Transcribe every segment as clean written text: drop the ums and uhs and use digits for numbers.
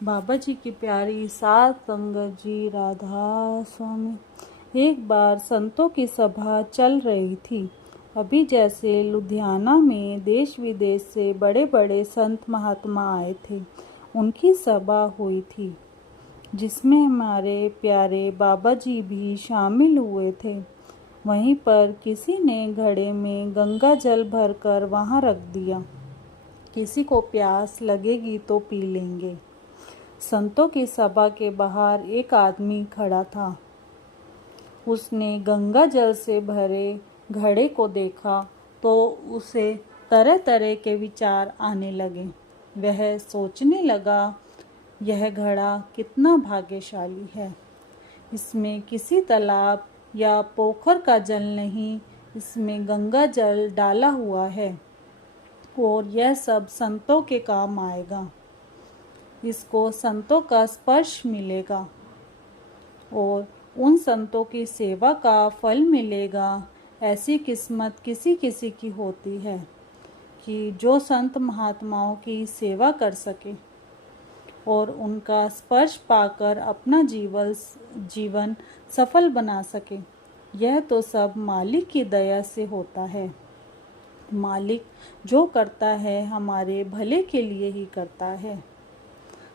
बाबा जी की प्यारी सात संगत जी राधा स्वामी। एक बार संतों की सभा चल रही थी। अभी जैसे लुधियाना में देश विदेश से बड़े बड़े संत महात्मा आए थे, उनकी सभा हुई थी, जिसमें हमारे प्यारे बाबा जी भी शामिल हुए थे। वहीं पर किसी ने घड़े में गंगा जल भरकर वहां रख दिया। किसी को प्यास लगेगी तो पी लेंगे। संतों की सभा के बाहर एक आदमी खड़ा था। उसने गंगा जल से भरे घड़े को देखा तो उसे तरह तरह के विचार आने लगे। वह सोचने लगा, यह घड़ा कितना भाग्यशाली है। इसमें किसी तालाब या पोखर का जल नहीं, इसमें गंगा जल डाला हुआ है और यह सब संतों के काम आएगा। इसको संतों का स्पर्श मिलेगा और उन संतों की सेवा का फल मिलेगा। ऐसी किस्मत किसी किसी की होती है कि जो संत महात्माओं की सेवा कर सके और उनका स्पर्श पाकर अपना जीवन सफल बना सके। यह तो सब मालिक की दया से होता है। मालिक जो करता है हमारे भले के लिए ही करता है।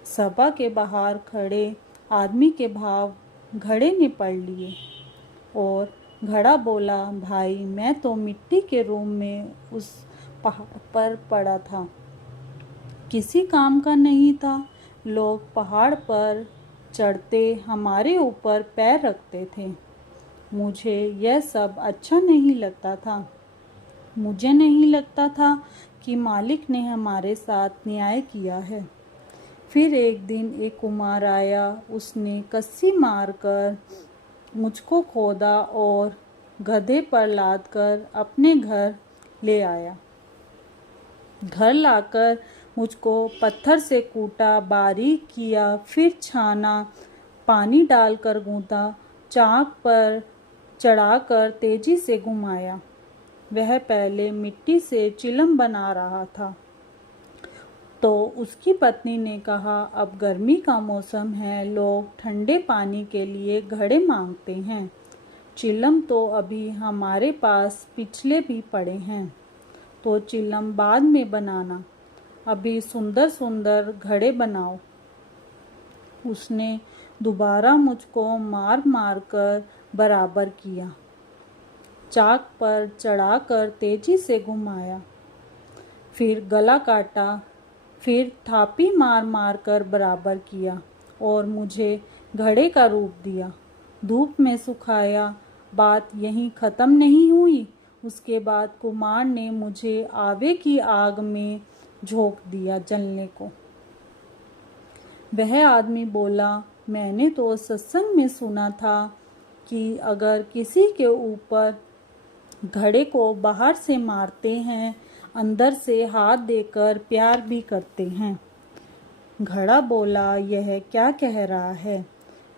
सभा के बाहर खड़े आदमी के भाव घड़े ने पढ़ लिए और घड़ा बोला, भाई मैं तो मिट्टी के रूम में उस पहाड़ पर पड़ा था, किसी काम का नहीं था। लोग पहाड़ पर चढ़ते हमारे ऊपर पैर रखते थे। मुझे यह सब अच्छा नहीं लगता था। मुझे नहीं लगता था कि मालिक ने हमारे साथ न्याय किया है। फिर एक दिन एक कुम्हार आया, उसने कस्सी मारकर मुझको खोदा और गधे पर लादकर अपने घर ले आया। घर लाकर मुझको पत्थर से कूटा, बारीक किया, फिर छाना, पानी डालकर गूंथा, चाक पर चढ़ाकर तेजी से घुमाया। वह पहले मिट्टी से चिलम बना रहा था तो उसकी पत्नी ने कहा, अब गर्मी का मौसम है, लोग ठंडे पानी के लिए घड़े मांगते हैं। चिलम तो अभी हमारे पास पिछले भी पड़े हैं, तो चिलम बाद में बनाना, अभी सुंदर सुंदर घड़े बनाओ। उसने दोबारा मुझको मार मार कर बराबर किया, चाक पर चढ़ाकर तेजी से घुमाया, फिर गला काटा, फिर थापी मार मार कर बराबर किया और मुझे घड़े का रूप दिया। धूप में सुखाया। बात यहीं ख़त्म नहीं हुई। उसके बाद कुमार ने मुझे आवे की आग में झोंक दिया जलने को। वह आदमी बोला, मैंने तो सत्संग में सुना था कि अगर किसी के ऊपर घड़े को बाहर से मारते हैं, अंदर से हाथ देकर प्यार भी करते हैं। घड़ा बोला, यह क्या कह रहा है?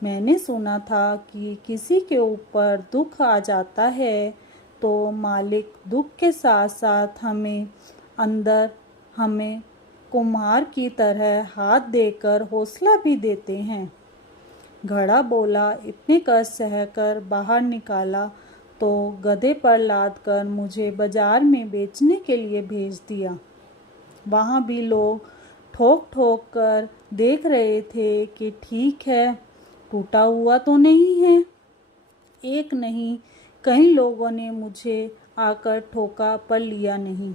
मैंने सुना था कि किसी के ऊपर दुख आ जाता है तो मालिक दुख के साथ साथ हमें कुम्हार की तरह हाथ देकर हौसला भी देते हैं। घड़ा बोला, इतने कष्ट सहकर बाहर निकाला तो गधे पर लादकर मुझे बाजार में बेचने के लिए भेज दिया। वहाँ भी लोग ठोक ठोक कर देख रहे थे कि ठीक है, टूटा हुआ तो नहीं है। एक नहीं, कई लोगों ने मुझे आकर ठोका पर लिया नहीं।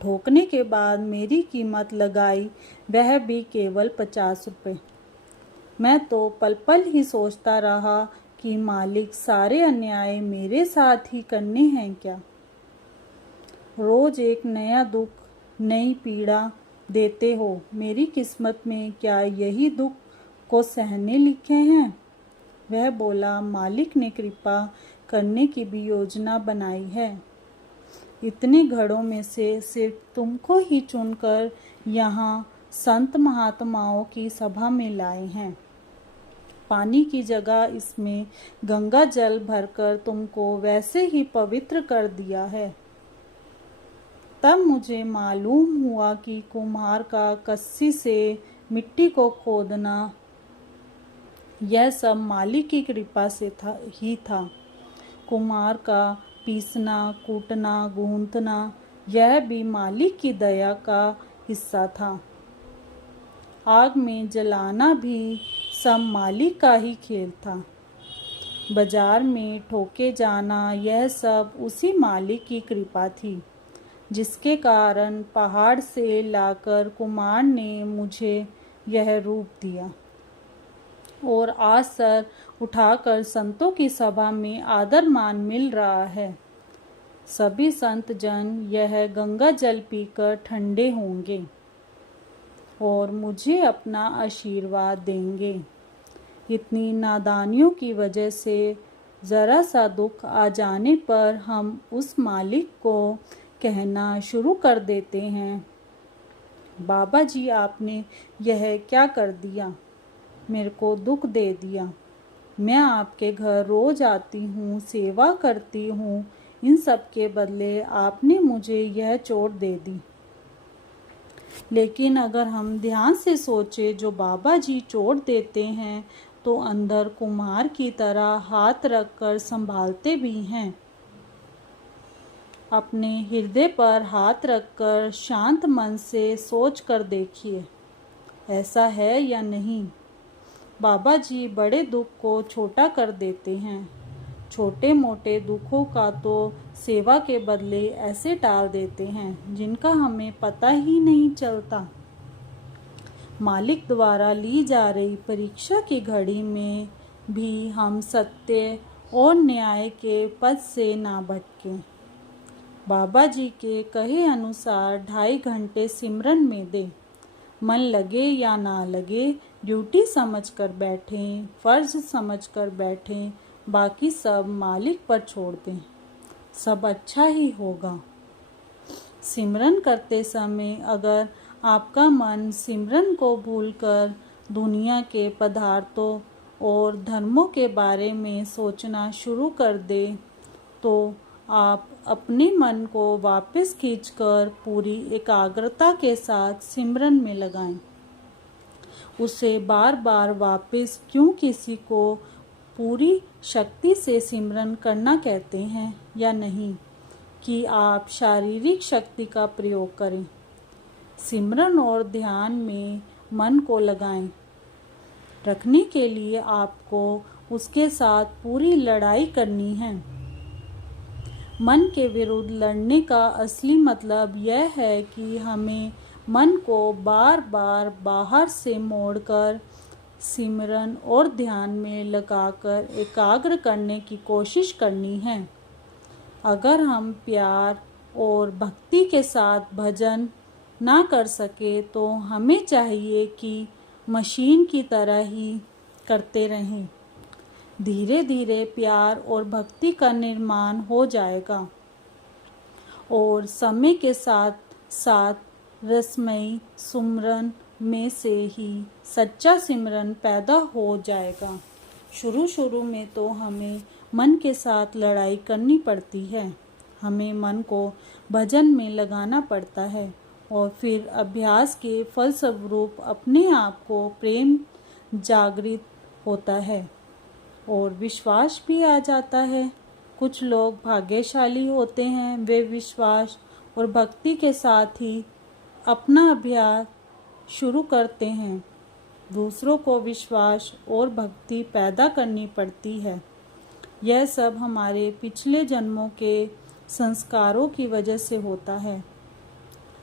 ठोकने के बाद मेरी कीमत लगाई, वह भी केवल 50 रुपए। मैं तो पल पल ही सोचता रहा कि मालिक सारे अन्याय मेरे साथ ही करने हैं क्या? रोज एक नया दुख, नई पीड़ा देते हो। मेरी किस्मत में क्या यही दुख को सहने लिखे हैं? वह बोला, मालिक ने कृपा करने की भी योजना बनाई है। इतने घड़ों में से सिर्फ तुमको ही चुनकर यहाँ संत महात्माओं की सभा में लाए हैं। पानी की जगह इसमें गंगा जल भरकर तुमको वैसे ही पवित्र कर दिया है। तब मुझे मालूम हुआ कि कुम्हार का कस्सी से मिट्टी को खोदना, यह सब मालिक की कृपा से था। कुम्हार का पीसना, कूटना, गूंथना, यह भी मालिक की दया का हिस्सा था। आग में जलाना भी सब मालिक का ही खेल था। बाजार में ठोके जाना, यह सब उसी मालिक की कृपा थी, जिसके कारण पहाड़ से लाकर कुम्हार ने मुझे यह रूप दिया और आज सर उठाकर संतों की सभा में आदर मान मिल रहा है। सभी संत जन यह गंगा जल पीकर ठंडे होंगे और मुझे अपना आशीर्वाद देंगे। इतनी नादानियों की वजह से ज़रा सा दुख आ जाने पर हम उस मालिक को कहना शुरू कर देते हैं, बाबा जी आपने यह क्या कर दिया, मेरे को दुख दे दिया। मैं आपके घर रोज आती हूँ, सेवा करती हूँ, इन सब के बदले आपने मुझे यह चोट दे दी। लेकिन अगर हम ध्यान से सोचे, जो बाबा जी चोट देते हैं तो अंदर कुम्हार की तरह हाथ रखकर संभालते भी हैं। अपने हृदय पर हाथ रखकर शांत मन से सोच कर देखिए, ऐसा है या नहीं। बाबा जी बड़े दुख को छोटा कर देते हैं। छोटे मोटे दुखों का तो सेवा के बदले ऐसे टाल देते हैं जिनका हमें पता ही नहीं चलता। मालिक द्वारा ली जा रही परीक्षा की घड़ी में भी हम सत्य और न्याय के पद से ना भटकें। बाबा जी के कहे अनुसार 2.5 घंटे सिमरन में दें। मन लगे या ना लगे, ड्यूटी समझकर बैठें, फर्ज समझकर बैठें, बाकी सब मालिक पर छोड़ दें, सब अच्छा ही होगा। सिमरन करते समय अगर आपका मन सिमरन को भूलकर दुनिया के पदार्थों और धर्मों के बारे में सोचना शुरू कर दे, तो आप अपने मन को वापस खींचकर पूरी एकाग्रता के साथ सिमरन में लगाएं। उसे बार बार वापस क्यों किसी को पूरी शक्ति से सिमरन करना कहते हैं या नहीं कि आप शारीरिक शक्ति का प्रयोग करें। सिमरन और ध्यान में मन को लगाएं। रखने के लिए आपको उसके साथ पूरी लड़ाई करनी है। मन के विरुद्ध लड़ने का असली मतलब यह है कि हमें मन को बार बार बाहर से मोड़कर सिमरन और ध्यान में लगाकर एकाग्र करने की कोशिश करनी है। अगर हम प्यार और भक्ति के साथ भजन ना कर सके तो हमें चाहिए कि मशीन की तरह ही करते रहें। धीरे धीरे प्यार और भक्ति का निर्माण हो जाएगा और समय के साथ साथ रसमयी सुमरन में से ही सच्चा सिमरन पैदा हो जाएगा। शुरू में तो हमें मन के साथ लड़ाई करनी पड़ती है। हमें मन को भजन में लगाना पड़ता है और फिर अभ्यास के फलस्वरूप अपने आप को प्रेम जागृत होता है और विश्वास भी आ जाता है। कुछ लोग भाग्यशाली होते हैं, वे विश्वास और भक्ति के साथ ही अपना अभ्यास शुरू करते हैं। दूसरों को विश्वास और भक्ति पैदा करनी पड़ती है। यह सब हमारे पिछले जन्मों के संस्कारों की वजह से होता है।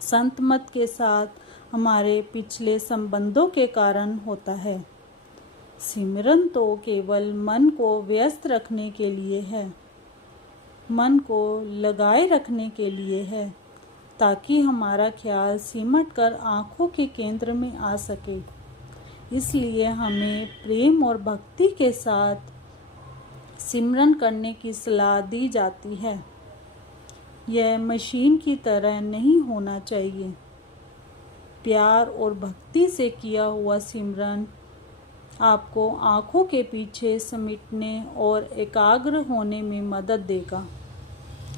संत मत के साथ हमारे पिछले संबंधों के कारण होता है। सिमरन तो केवल मन को व्यस्त रखने के लिए है, मन को लगाए रखने के लिए है, ताकि हमारा ख्याल सिमट कर आँखों के केंद्र में आ सके। इसलिए हमें प्रेम और भक्ति के साथ सिमरन करने की सलाह दी जाती है। यह मशीन की तरह नहीं होना चाहिए। प्यार और भक्ति से किया हुआ सिमरन आपको आँखों के पीछे समेटने और एकाग्र होने में मदद देगा।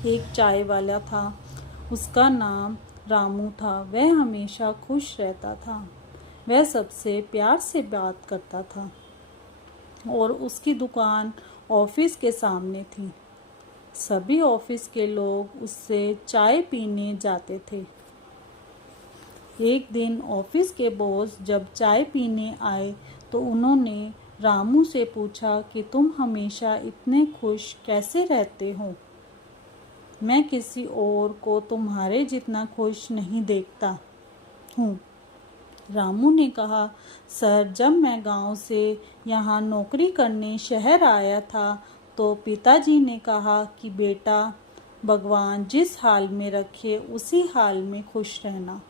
एक चाय वाला था, उसका नाम रामू था। वह हमेशा खुश रहता था। वह सबसे प्यार से बात करता था और उसकी दुकान ऑफिस के सामने थी। सभी ऑफिस के लोग उससे चाय पीने जाते थे। एक दिन ऑफिस के बॉस जब चाय पीने आए तो उन्होंने रामू से पूछा कि तुम हमेशा इतने खुश कैसे रहते हो? मैं किसी और को तुम्हारे जितना खुश नहीं देखता हूँ। रामू ने कहा, सर, जब मैं गांव से यहाँ नौकरी करने शहर आया था तो पिताजी ने कहा कि बेटा, भगवान जिस हाल में रखे उसी हाल में खुश रहना,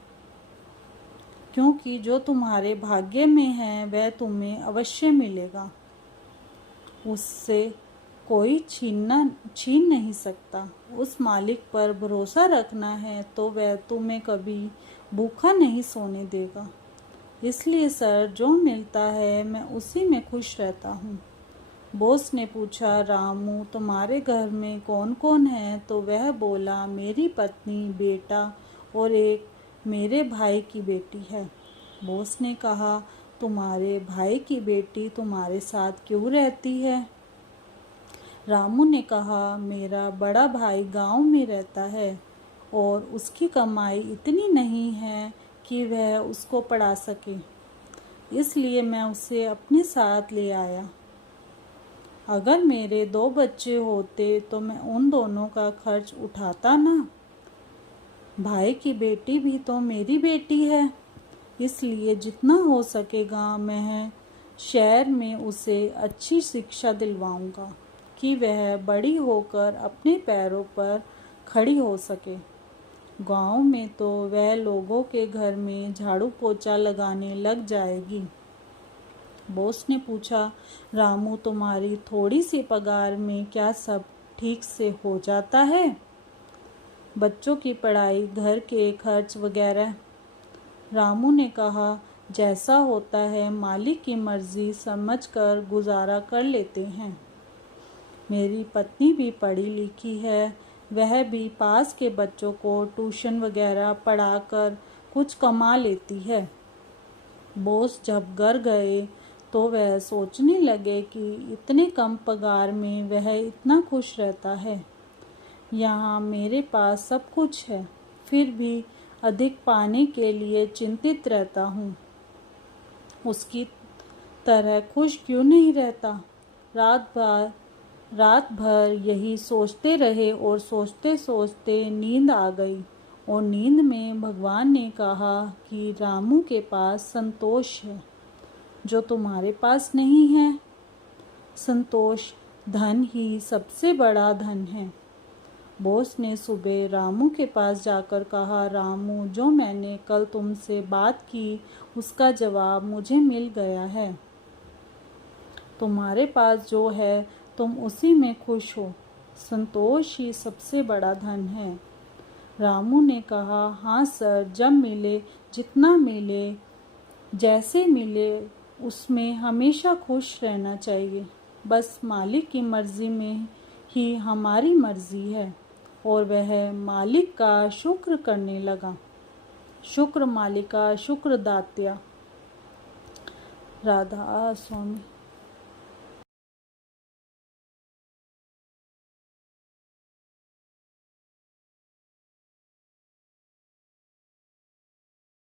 क्योंकि जो तुम्हारे भाग्य में है वह तुम्हें अवश्य मिलेगा, उससे कोई छीन नहीं सकता। उस मालिक पर भरोसा रखना है तो वह तुम्हें कभी भूखा नहीं सोने देगा। इसलिए सर, जो मिलता है मैं उसी में खुश रहता हूँ। बॉस ने पूछा, रामू, तुम्हारे घर में कौन कौन है? तो वह बोला, मेरी पत्नी, बेटा और एक मेरे भाई की बेटी है। बॉस ने कहा, तुम्हारे भाई की बेटी तुम्हारे साथ क्यों रहती है? रामू ने कहा, मेरा बड़ा भाई गांव में रहता है और उसकी कमाई इतनी नहीं है कि वह उसको पढ़ा सके, इसलिए मैं उसे अपने साथ ले आया। अगर मेरे 2 बच्चे होते तो मैं उन दोनों का खर्च उठाता ना। भाई की बेटी भी तो मेरी बेटी है, इसलिए जितना हो सकेगा मैं शहर में उसे अच्छी शिक्षा दिलवाऊंगा कि वह बड़ी होकर अपने पैरों पर खड़ी हो सके। गांव में तो वह लोगों के घर में झाड़ू पोछा लगाने लग जाएगी। बॉस ने पूछा, रामू, तुम्हारी थोड़ी सी पगार में क्या सब ठीक से हो जाता है? बच्चों की पढ़ाई, घर के खर्च वगैरह? रामू ने कहा, जैसा होता है मालिक की मर्जी समझकर गुजारा कर लेते हैं। मेरी पत्नी भी पढ़ी लिखी है, वह भी पास के बच्चों को ट्यूशन वगैरह पढ़ाकर कुछ कमा लेती है। बॉस जब घर गए तो वह सोचने लगे कि इतने कम पगार में वह इतना खुश रहता है। यहाँ मेरे पास सब कुछ है, फिर भी अधिक पाने के लिए चिंतित रहता हूँ। उसकी तरह खुश क्यों नहीं रहता? रात भर यही सोचते रहे और सोचते सोचते नींद आ गई और नींद में भगवान ने कहा कि रामू के पास संतोष है जो तुम्हारे पास नहीं है। संतोष धन ही सबसे बड़ा धन है। बॉस ने सुबह रामू के पास जाकर कहा, रामू, जो मैंने कल तुमसे बात की उसका जवाब मुझे मिल गया है। तुम्हारे पास जो है तुम उसी में खुश हो। संतोष ही सबसे बड़ा धन है। रामू ने कहा, हाँ सर, जब मिले, जितना मिले, जैसे मिले उसमें हमेशा खुश रहना चाहिए। बस मालिक की मर्जी में ही हमारी मर्जी है। और वह मालिक का शुक्र करने लगा। शुक्र मालिका, शुक्र दात्या। राधा स्वामी।